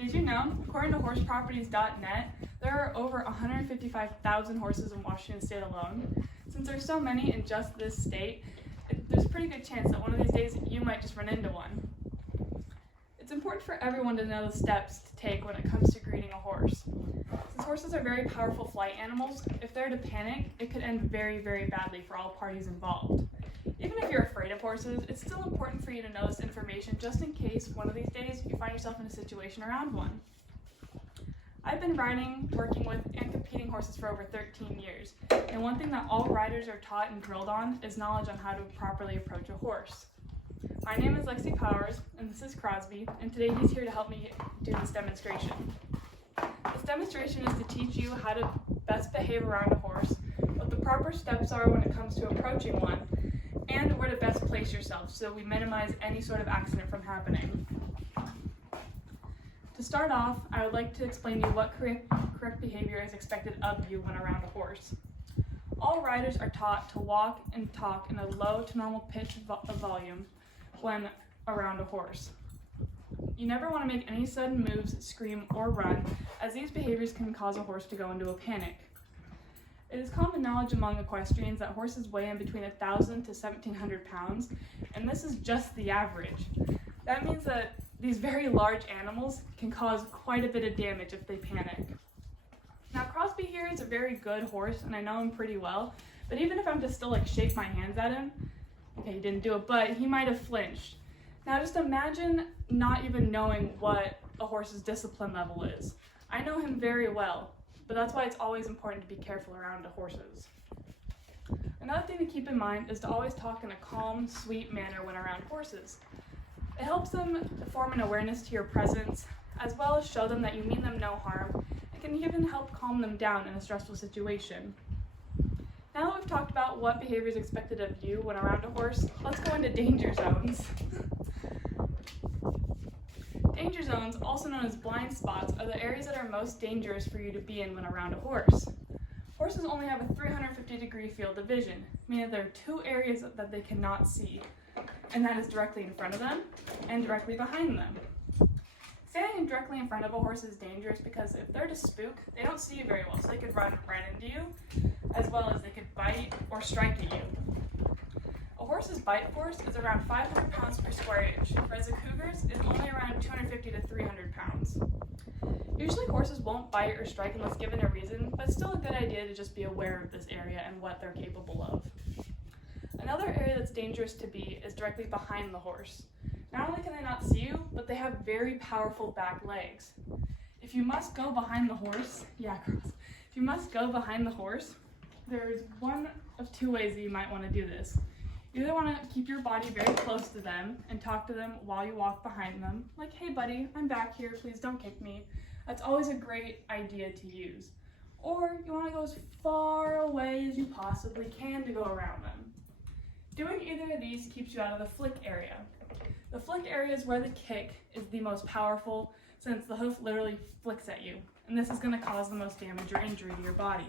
Did you know, according to horseproperties.net, there are over 155,000 horses in Washington state alone? Since there's so many in just this state, there's a pretty good chance that one of these days you might just run into one. It's important for everyone to know the steps to take when it comes to greeting a horse. Since horses are very powerful flight animals, if they're to panic, it could end very, very badly for all parties involved. Even if you're afraid of horses, it's still important for you to know this information just in case one of these days you find yourself in a situation around one. I've been riding, working with, and competing horses for over 13 years, and one thing that all riders are taught and drilled on is knowledge on how to properly approach a horse. My name is Lexi Powers, and this is Crosby, and today he's here to help me do this demonstration. This demonstration is to teach you how to best behave around a horse, what the proper steps are when it comes to approaching one, and where to best place yourself so we minimize any sort of accident from happening. To start off, I would like to explain to you what correct behavior is expected of you when around a horse. All riders are taught to walk and talk in a low to normal pitch of volume when around a horse. You never want to make any sudden moves, scream, or run, as these behaviors can cause a horse to go into a panic. It is common knowledge among equestrians that horses weigh in between 1,000 to 1,700 pounds, and this is just the average. That means that these very large animals can cause quite a bit of damage if they panic. Now, Crosby here is a very good horse, and I know him pretty well, but even if I'm to still shake my hands at him, okay, he didn't do it, but he might have flinched. Now just imagine not even knowing what a horse's discipline level is. I know him very well, but that's why it's always important to be careful around the horses. Another thing to keep in mind is to always talk in a calm, sweet manner when around horses. It helps them form an awareness to your presence, as well as show them that you mean them no harm, and can even help calm them down in a stressful situation. Now that we've talked about what behavior is expected of you when around a horse, let's go into danger zones. Danger zones, also known as blind spots, are the areas that are most dangerous for you to be in when around a horse. Horses only have a 350-degree field of vision, meaning there are two areas that they cannot see, and that is directly in front of them and directly behind them. Standing directly in front of a horse is dangerous because if they're to spook, they don't see you very well, so they could run right into you, as well as they could bite or strike at you. A horse's bite force is around 500 pounds per square inch, whereas a cougar's is only around 250 to 300 pounds. Usually horses won't bite or strike unless given a reason, but it's still a good idea to just be aware of this area and what they're capable of. Another area that's dangerous to be is directly behind the horse. Not only can they not see you, but they have very powerful back legs. If you must go behind the horse, there's one of two ways that you might want to do this. You either want to keep your body very close to them and talk to them while you walk behind them, like, "Hey buddy, I'm back here, please don't kick me." That's always a great idea to use. Or you want to go as far away as you possibly can to go around them. Doing either of these keeps you out of the flick area. The flick area is where the kick is the most powerful, since the hoof literally flicks at you, and this is going to cause the most damage or injury to your body.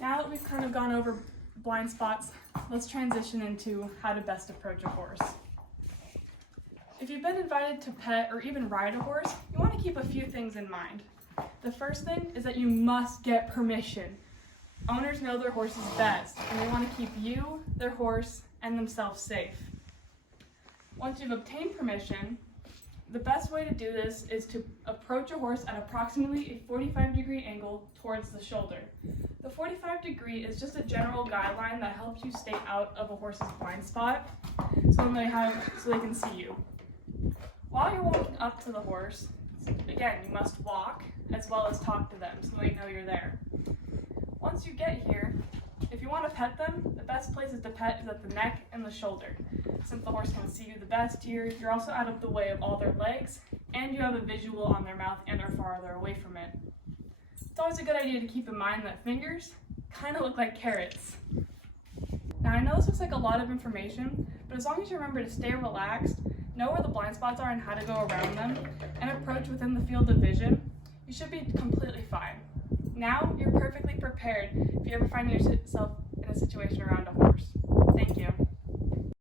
Now that we've kind of gone over blind spots, let's transition into how to best approach a horse. If you've been invited to pet or even ride a horse, you want to keep a few things in mind. The first thing is that you must get permission. Owners know their horses best, and they want to keep you, their horse, and themselves safe. Once you've obtained permission, the best way to do this is to approach a horse at approximately a 45-degree angle towards the shoulder. The 45-degree is just a general guideline that helps you stay out of a horse's blind spot so they can see you. While you're walking up to the horse, again, you must walk as well as talk to them so they know you're there. Once you get here, if you want to pet them, the best places to pet is at the neck and the shoulder. Since the horse can see you the best here, you're also out of the way of all their legs, and you have a visual on their mouth and are farther away from it. It's always a good idea to keep in mind that fingers kind of look like carrots. Now I know this looks like a lot of information, but as long as you remember to stay relaxed, know where the blind spots are and how to go around them, and approach within the field of vision, you should be completely fine. Now you're perfectly prepared if you ever find yourself in a situation around a horse. Thank you.